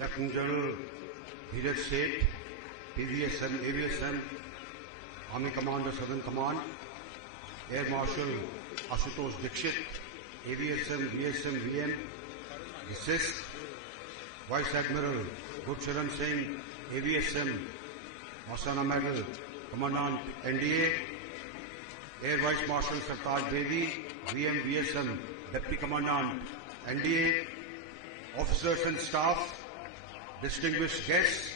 Lieutenant General Dheeraj Seth, PVSM, AVSM, Army Commander Southern Command, Air Marshal Ashutosh Dixit, AVSM, VSM, VM, Deceased, Vice Admiral Gurcharan Singh, AVSM, Masana Medal, Commandant NDA, Air Vice Marshal Sartaj Devi, VM, VSM, Deputy Commandant NDA, officers and staff, distinguished guests,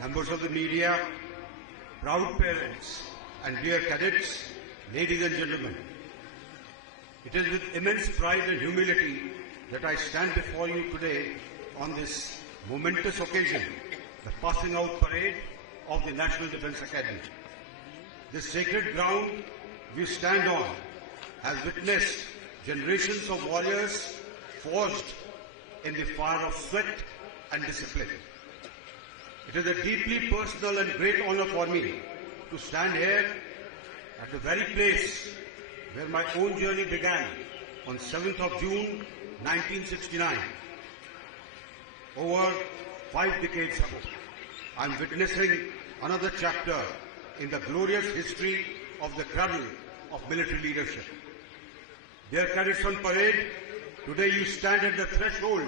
members of the media, proud parents and dear cadets, ladies and gentlemen. It is with immense pride and humility that I stand before you today on this momentous occasion, the passing out parade of the National Defence Academy. This sacred ground we stand on has witnessed generations of warriors forged in the fire of sweat and discipline. It is a deeply personal and great honor for me to stand here at the very place where my own journey began on 7th of June 1969. Over 5 decades ago, I am witnessing another chapter in the glorious history of the cradle of military leadership. Dear cadets on parade, today you stand at the threshold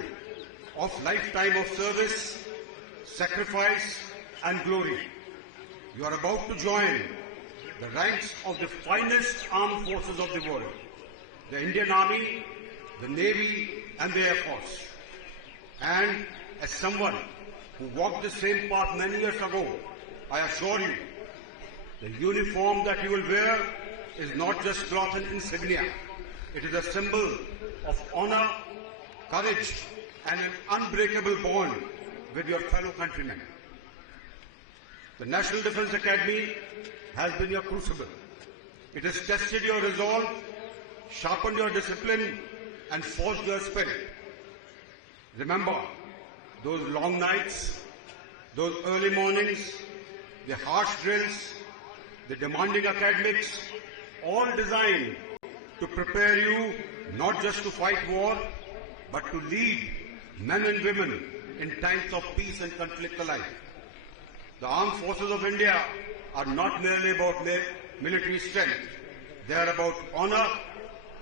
of lifetime of service, sacrifice and glory. You are about to join the ranks of the finest armed forces of the world, the Indian Army, the Navy and the Air Force. And as someone who walked the same path many years ago, I assure you, the uniform that you will wear is not just cloth and insignia. It is a symbol of honor, courage and an unbreakable bond with your fellow countrymen. The National Defence Academy has been your crucible. It has tested your resolve, sharpened your discipline and forged your spirit. Remember those long nights, those early mornings, the harsh drills, the demanding academics, all designed to prepare you not just to fight war, but to lead men and women in times of peace and conflict alike. The armed forces of India are not merely about military strength. They are about honor,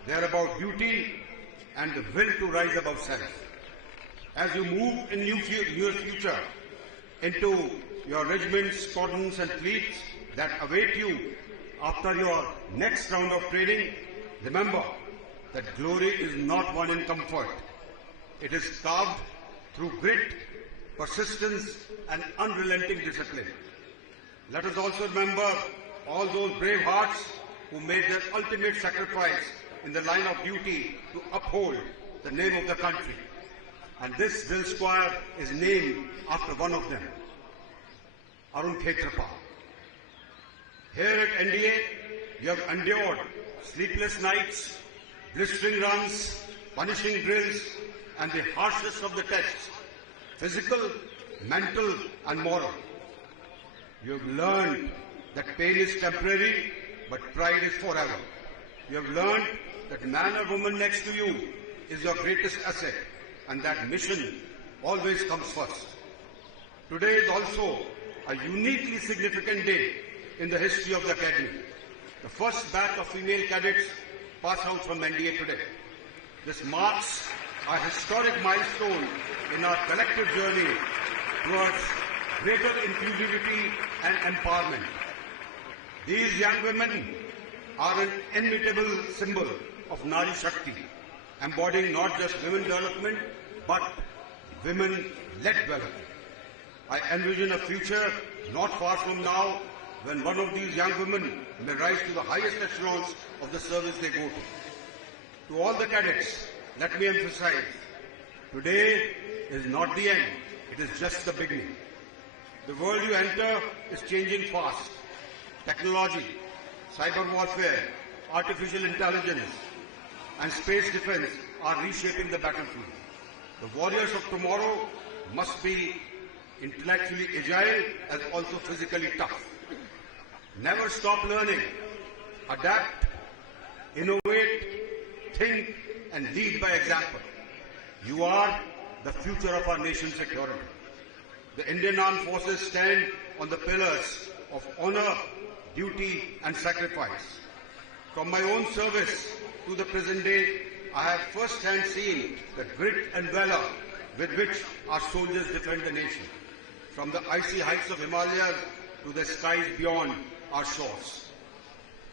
they are about duty and the will to rise above self. As you move in your future into your regiments, squadrons and fleets that await you after your next round of training, remember that glory is not won in comfort. It is carved through grit, persistence and unrelenting discipline. Let us also remember all those brave hearts who made their ultimate sacrifice in the line of duty to uphold the name of the country. And this drill square is named after one of them, Arun Khetrapal. Here at NDA, you have endured sleepless nights, blistering runs, punishing drills, and the harshest of the tests, physical, mental, and moral. You have learned that pain is temporary, but pride is forever. You have learned that man or woman next to you is your greatest asset, and that mission always comes first. Today is also a uniquely significant day in the history of the Academy. The first batch of female cadets pass out from NDA today. This marks a historic milestone in our collective journey towards greater inclusivity and empowerment. These young women are an inimitable symbol of Nari Shakti, embodying not just women development, but women-led development. I envision a future not far from now when one of these young women may rise to the highest echelons of the service they go to. To all the cadets, let me emphasize, today is not the end, it is just the beginning. The world you enter is changing fast. Technology, cyber warfare, artificial intelligence, and space defense are reshaping the battlefield. The warriors of tomorrow must be intellectually agile as also physically tough. Never stop learning, adapt, innovate, think and lead by example. You are the future of our nation's security. The Indian Armed Forces stand on the pillars of honor, duty and sacrifice. From my own service to the present day, I have first-hand seen the grit and valor with which our soldiers defend the nation, from the icy heights of Himalayas to the skies beyond our shores.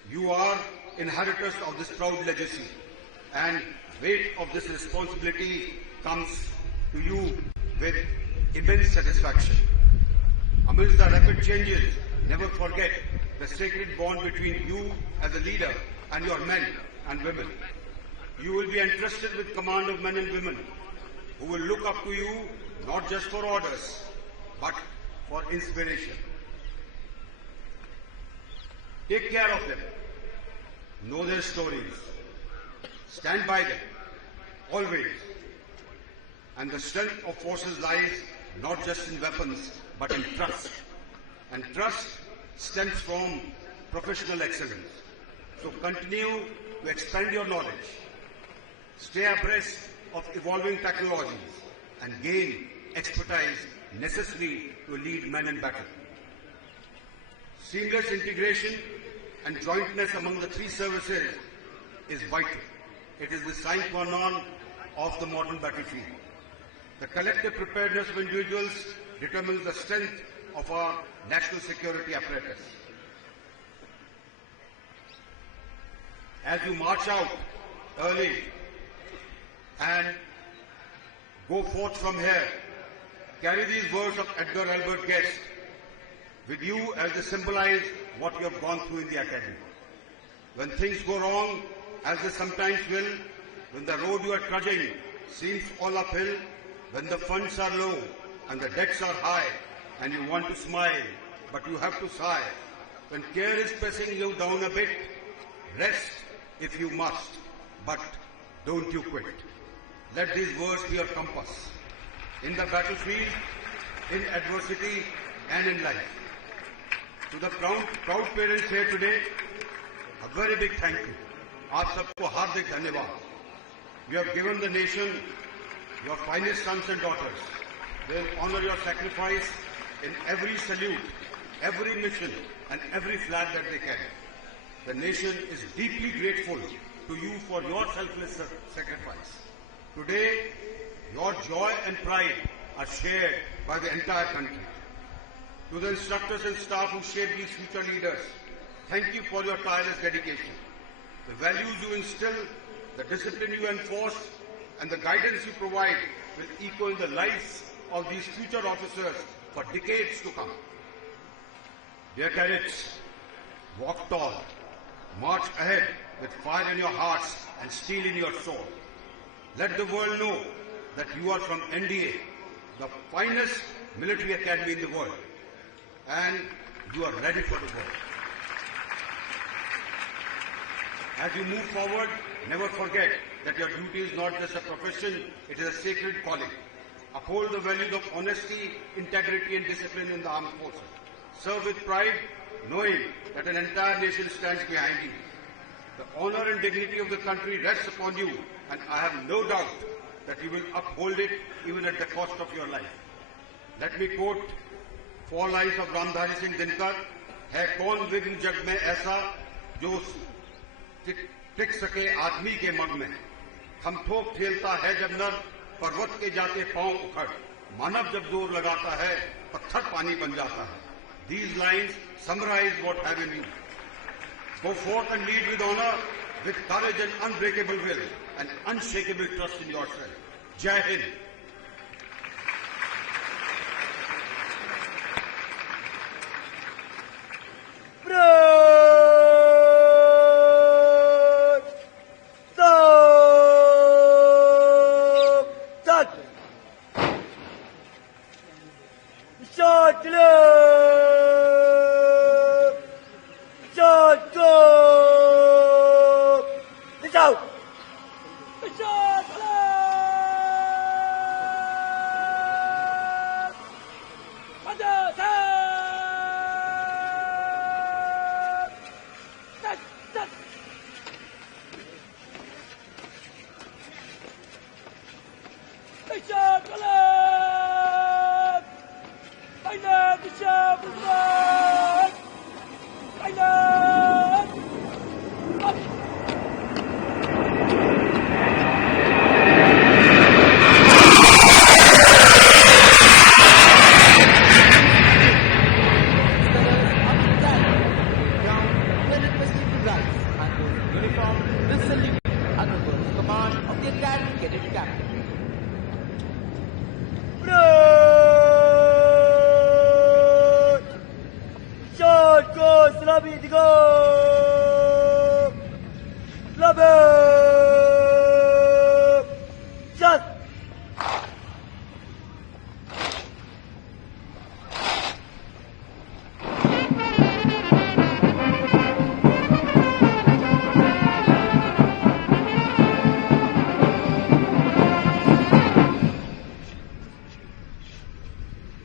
You are inheritors of this proud legacy, and weight of this responsibility comes to you with immense satisfaction. Amidst the rapid changes, never forget the sacred bond between you as a leader and your men and women. You will be entrusted with command of men and women who will look up to you not just for orders, but for inspiration. Take care of them. Know their stories. Stand by them, always. And the strength of forces lies not just in weapons, but in trust. And trust stems from professional excellence. So continue to expand your knowledge. Stay abreast of evolving technologies and gain expertise necessary to lead men in battle. Seamless integration and jointness among the three services is vital. It is the sine qua non of the modern battlefield. The collective preparedness of individuals determines the strength of our national security apparatus. As you march out early and go forth from here, carry these words of Edgar Albert Guest with you as they symbolize what you have gone through in the academy. When things go wrong, as they sometimes will, when the road you are trudging seems all uphill, when the funds are low and the debts are high and you want to smile but you have to sigh, when care is pressing you down a bit, rest if you must, but don't you quit. Let these words be your compass in the battlefield, in adversity and in life. To the proud parents here today, a very big thank you. आप सबको हार्दिक धन्यवाद. You have given the nation your finest sons and daughters. They will honor your sacrifice in every salute, every mission and every flag that they carry. The nation is deeply grateful to you for your selfless sacrifice. Today, your joy and pride are shared by the entire country. To the instructors and staff who shape these future leaders, thank you for your tireless dedication. The values you instill, the discipline you enforce, and the guidance you provide will echo in the lives of these future officers for decades to come. Dear cadets, walk tall, march ahead with fire in your hearts and steel in your soul. Let the world know that you are from NDA, the finest military academy in the world, and you are ready for the world. As you move forward, never forget that your duty is not just a profession, it is a sacred calling. Uphold the values of honesty, integrity and discipline in the armed forces. Serve with pride, knowing that an entire nation stands behind you. The honor and dignity of the country rests upon you, and I have no doubt that you will uphold it even at the cost of your life. Let me quote 4 lines of Ramdhari Singh Dinkar. है कौन विघ्न जग में ऐसा जो टिक सके आदमी के मग में, हम ठोक ठेलता है जब नर पर्वत के जाते पांव उखड़, मानव जब जोर लगाता है पत्थर पानी बन जाता है. These lines summarize what I have in you. Go forth and lead with honor, with courage and unbreakable will, and unshakable trust in yourself. Jai Hind.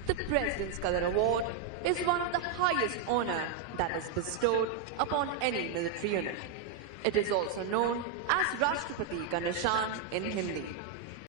The President's Color Award is one of the highest honor that is bestowed upon any military unit. It is also known as Rashtrapati Ka Nishan in Hindi.